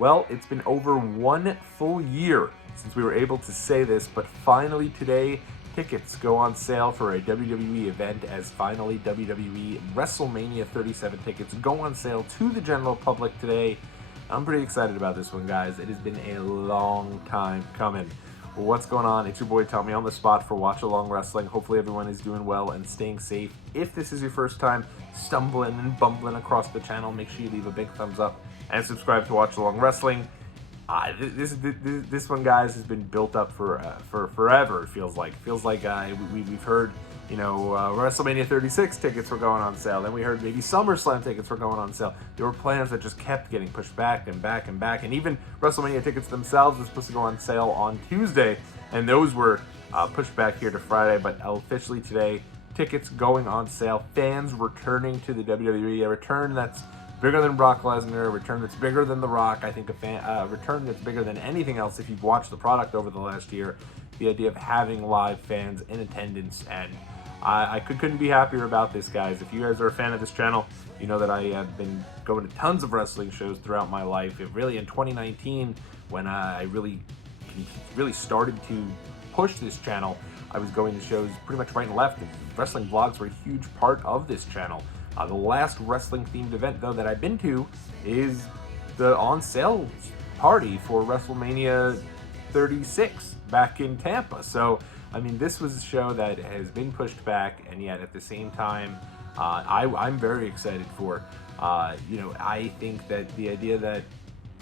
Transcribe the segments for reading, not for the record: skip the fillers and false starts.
Well, it's been over 1 full year since we were able to say this, but finally today, tickets go on sale for a WWE event as finally WWE Wrestlemania 37 tickets go on sale to the general public today. I'm pretty excited about this one, guys. It has been a long time coming. Well, what's going on? It's your boy Tommy on the spot for Watch Along Wrestling. Hopefully everyone is doing well and staying safe. If this is your first time stumbling and bumbling across the channel, make sure you leave a big thumbs up and subscribe to Watch Along Wrestling. This one, guys, has been built up for forever. It feels like we've heard, WrestleMania 36 tickets were going on sale. Then we heard maybe SummerSlam tickets were going on sale. There were plans that just kept getting pushed back and back and back. And even WrestleMania tickets themselves were supposed to go on sale on Tuesday, and those were pushed back here to Friday. But officially today, tickets going on sale. Fans returning to the WWE. A return that's bigger than Brock Lesnar, a return that's bigger than The Rock. I think a return that's bigger than anything else if you've watched the product over the last year. The idea of having live fans in attendance, and I couldn't be happier about this, guys. If you guys are a fan of this channel, you know that I have been going to tons of wrestling shows throughout my life. Really, in 2019, when I really started to push this channel, I was going to shows pretty much right and left. Wrestling vlogs were a huge part of this channel. The last wrestling-themed event, though, that I've been to is the on-sale party for WrestleMania 36 back in Tampa. So, I mean, this was a show that has been pushed back, and yet at the same time, I'm very excited for. I think that the idea that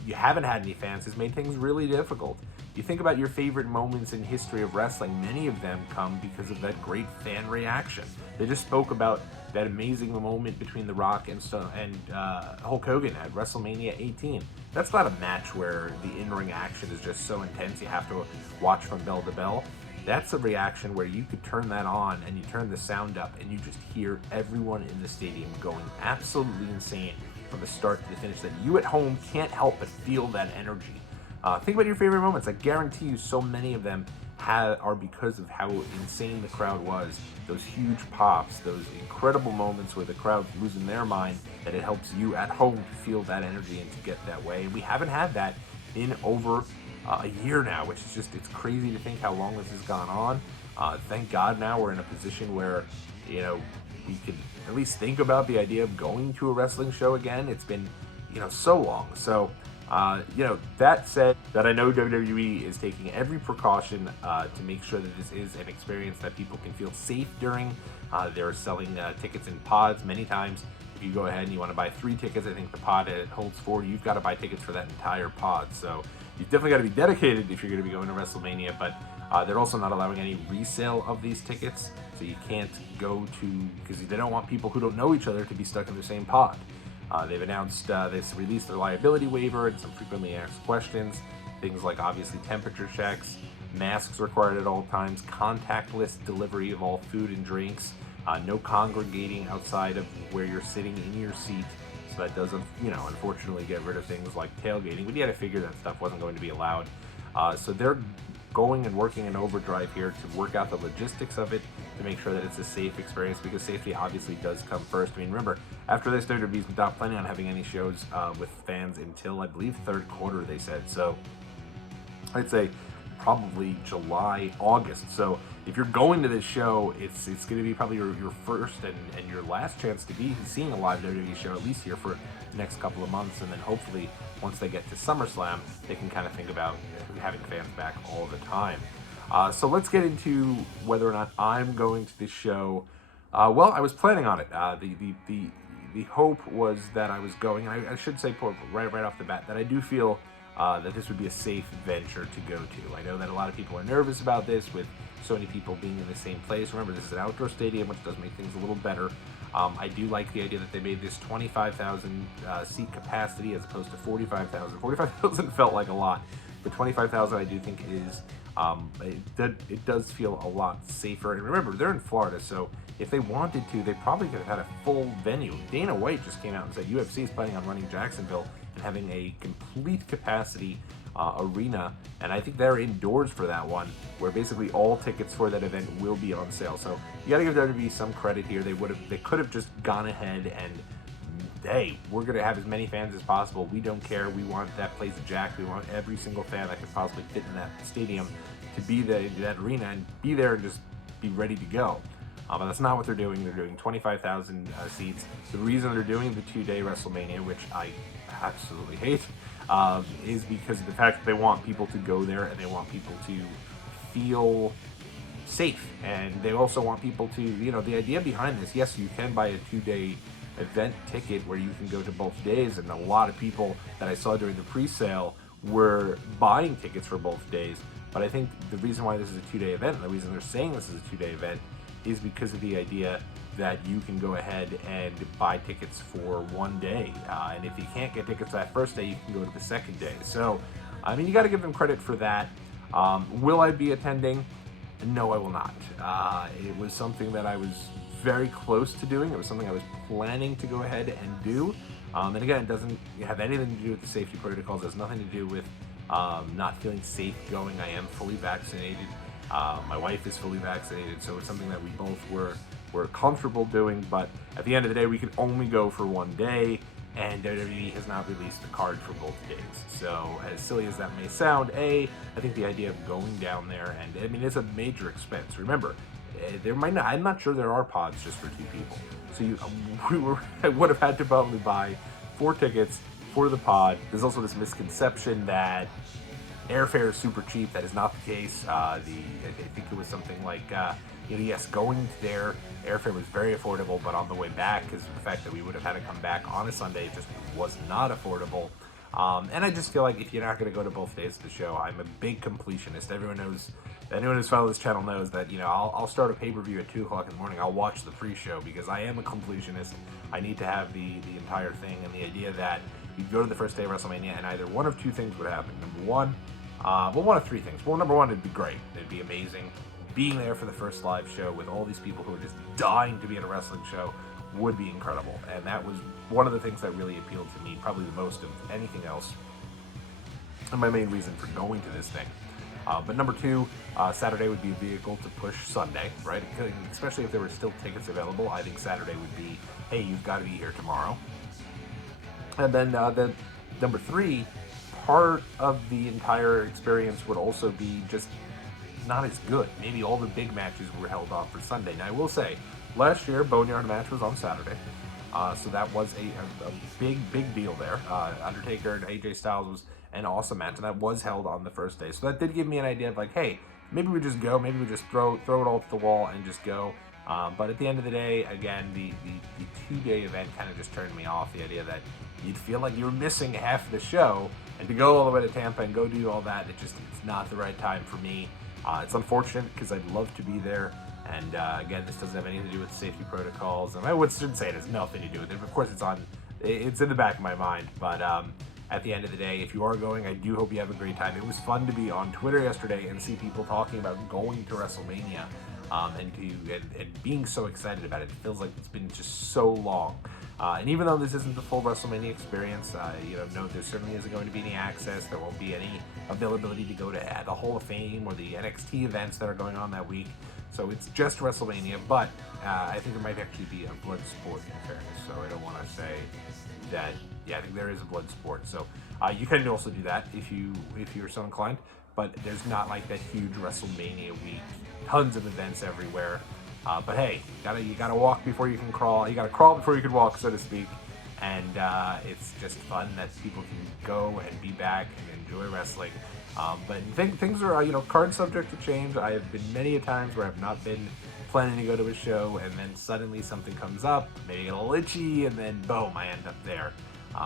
you haven't had any fans has made things really difficult. You think about your favorite moments in history of wrestling, many of them come because of that great fan reaction. They just spoke about that amazing moment between The Rock and Hulk Hogan at WrestleMania 18. That's not a match where the in-ring action is just so intense you have to watch from bell to bell. That's a reaction where you could turn that on and you turn the sound up and you just hear everyone in the stadium going absolutely insane from the start to the finish, that you at home can't help but feel that energy. Think about your favorite moments. I guarantee you so many of them are because of how insane the crowd was. Those huge pops, those incredible moments where the crowd's losing their mind, that it helps you at home to feel that energy and to get that way. And we haven't had that in over a year now, which is just, it's crazy to think how long this has gone on. Thank God now we're in a position where, we can at least think about the idea of going to a wrestling show again. It's been, so long. So, that said, that I know WWE is taking every precaution to make sure that this is an experience that people can feel safe during. They're selling tickets in pods many times. If you go ahead and you want to buy 3 tickets, I think the pod holds 4. You've got to buy tickets for that entire pod. So you've definitely got to be dedicated if you're going to be going to WrestleMania, but they're also not allowing any resale of these tickets. So you can't go to, because they don't want people who don't know each other to be stuck in the same pod. They've announced they've released their liability waiver and some frequently asked questions. Things like, obviously, temperature checks, masks required at all times, contactless delivery of all food and drinks, no congregating outside of where you're sitting in your seat. So that doesn't, unfortunately get rid of things like tailgating. But you had to figure that stuff wasn't going to be allowed. So they're going and working in overdrive here to work out the logistics of it, to make sure that it's a safe experience, because safety obviously does come first. I mean, remember, after this, WWE's not planning on having any shows with fans until, I believe, third quarter, they said. So I'd say probably July, August. So if you're going to this show, it's going to be probably your first and your last chance to be seeing a live WWE show, at least here for the next couple of months. And then hopefully once they get to SummerSlam, they can kind of think about having fans back all the time. So let's get into whether or not I'm going to this show. Well, I was planning on it. The hope was that I was going, and I should say right off the bat that I do feel that this would be a safe venture to go to. I know that a lot of people are nervous about this with so many people being in the same place. Remember, this is an outdoor stadium, which does make things a little better. I do like the idea that they made this 25,000 seat capacity as opposed to 45,000. 45,000 felt like a lot, but 25,000 I do think is, it does feel a lot safer. And remember, they're in Florida, so if they wanted to, they probably could have had a full venue. Dana White just came out and said UFC is planning on running Jacksonville and having a complete capacity arena, and I think they're indoors for that one, where basically all tickets for that event will be on sale. So you got to give WWE some credit here. They could have just gone ahead and hey, we're going to have as many fans as possible. We don't care. We want that place jacked. We want every single fan that could possibly fit in that stadium to be that arena and be there and just be ready to go. But that's not what they're doing. They're doing 25,000 seats. The reason they're doing the 2-day WrestleMania, which I absolutely hate, is because of the fact that they want people to go there and they want people to feel safe. And they also want people to, the idea behind this, yes, you can buy a 2-day event ticket where you can go to both days, and a lot of people that I saw during the pre-sale were buying tickets for both days. But I think the reason why this is a 2-day event, and the reason they're saying this is a 2-day event, is because of the idea that you can go ahead and buy tickets for one day. And if you can't get tickets that first day, you can go to the second day. So, I mean, you got to give them credit for that. Will I be attending? No, I will not. It was something that I was very close to doing. It was something I was planning to go ahead and do. And again, it doesn't have anything to do with the safety protocols. It has nothing to do with not feeling safe going. I am fully vaccinated. My wife is fully vaccinated, so it's something that we both were comfortable doing. But at the end of the day, we can only go for one day, and WWE has not released a card for both days. So as silly as that may sound, I think the idea of going down there, and I mean, it's a major expense. Remember, there might not. I'm not sure there are pods just for 2 people. So I would have had to probably buy 4 tickets for the pod. There's also this misconception that airfare is super cheap. That is not the case. I think it was something like, yes, going there, airfare was very affordable, but on the way back, because of the fact that we would have had to come back on a Sunday, it just was not affordable. And I just feel like if you're not going to go to both days of the show, I'm a big completionist. Anyone who's followed this channel knows that, I'll start a pay-per-view at 2 o'clock in the morning. I'll watch the pre-show because I am a completionist. I need to have the entire thing, and the idea that you'd go to the first day of WrestleMania and either one of 2 things would happen. Number one, one of 3 things. Well, number one, it'd be great. It'd be amazing. Being there for the first live show with all these people who are just dying to be at a wrestling show would be incredible. And that was one of the things that really appealed to me, probably the most of anything else, and my main reason for going to this thing. But number 2, Saturday would be a vehicle to push Sunday, right? Especially if there were still tickets available. I think Saturday would be, hey, you've got to be here tomorrow. And then number 3, part of the entire experience would also be just not as good. Maybe all the big matches were held off for Sunday. Now, I will say, last year, Boneyard match was on Saturday. So that was a big deal there. Undertaker and AJ Styles was an awesome match, and that was held on the first day. So that did give me an idea of like, hey, maybe we just go. Maybe we just throw it all to the wall and just go. But at the end of the day, again, the 2-day event kind of just turned me off. The idea that you'd feel like you were missing half of the show, and to go all the way to Tampa and go do all that, it's not the right time for me. It's unfortunate because I'd love to be there. And again, this doesn't have anything to do with safety protocols. And I shouldn't say it has nothing to do with it. Of course, it's in the back of my mind. But at the end of the day, if you are going, I do hope you have a great time. It was fun to be on Twitter yesterday and see people talking about going to WrestleMania and being so excited about it. It feels like it's been just so long. And even though this isn't the full WrestleMania experience, no, there certainly isn't going to be any access. There won't be any availability to go to the Hall of Fame or the NXT events that are going on that week. So it's just WrestleMania, but I think there might actually be a blood sport in fairness. So I don't want to say that. Yeah, I think there is a blood sport. So you can also do that if you're so inclined. But there's not like that huge WrestleMania week, tons of events everywhere. But hey, you gotta walk before you can crawl. You gotta crawl before you can walk, so to speak. And it's just fun that people can go and be back and enjoy wrestling. But things are, card subject to change. I have been many a times where I've not been planning to go to a show, and then suddenly something comes up, maybe get a little itchy, and then boom, I end up there.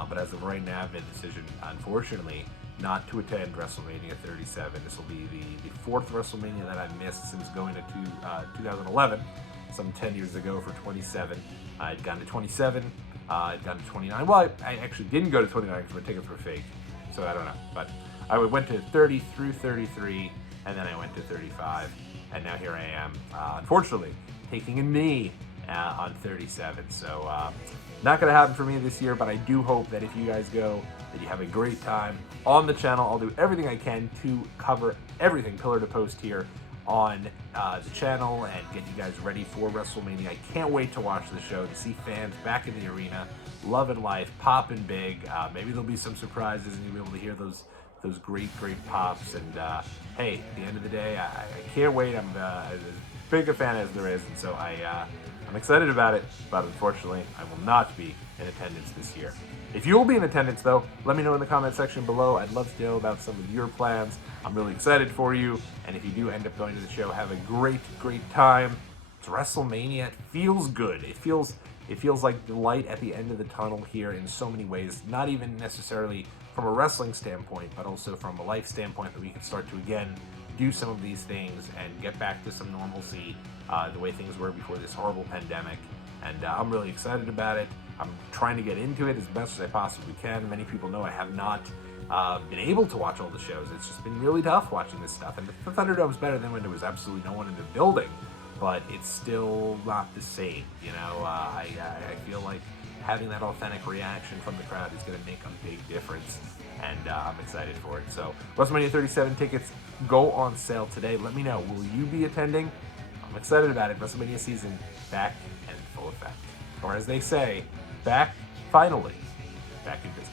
But as of right now, I've made a decision, unfortunately, not to attend WrestleMania 37. This will be the 4th WrestleMania that I've missed since going to 2011, some 10 years ago for 27. I'd gone to 27, I'd gone to 29. Well, I actually didn't go to 29 because my tickets were fake, so I don't know. But I went to 30 through 33, and then I went to 35, and now here I am, unfortunately, taking a knee on 37. So not going to happen for me this year, but I do hope that if you guys go, that you have a great time on the channel. I'll do everything I can to cover everything pillar to post here. on the channel and get you guys ready for WrestleMania. I can't wait to watch the show, to see fans back in the arena, loving life, popping big. Maybe there'll be some surprises and you'll be able to hear those great pops. And hey, at the end of the day, I can't wait. I'm as big a fan as there is, and so I'm excited about it, but unfortunately, I will not be in attendance this year. If you will be in attendance, though, let me know in the comment section below. I'd love to know about some of your plans. I'm really excited for you, and if you do end up going to the show, have a great time. It's WrestleMania. It feels good. It feels like the light at the end of the tunnel here in so many ways, not even necessarily from a wrestling standpoint, but also from a life standpoint, that we can start to, again, do some of these things and get back to some normalcy, the way things were before this horrible pandemic. And I'm really excited about it. I'm trying to get into it as best as I possibly can. Many people know I have not been able to watch all the shows. It's just been really tough watching this stuff. And the Thunderdome's better than when there was absolutely no one in the building, but it's still not the same. You know, I feel like having that authentic reaction from the crowd is going to make a big difference, and I'm excited for it. So WrestleMania 37 tickets go on sale today. Let me know, will you be attending? I'm excited about it. WrestleMania season back and in full effect. Or as they say, finally back in business.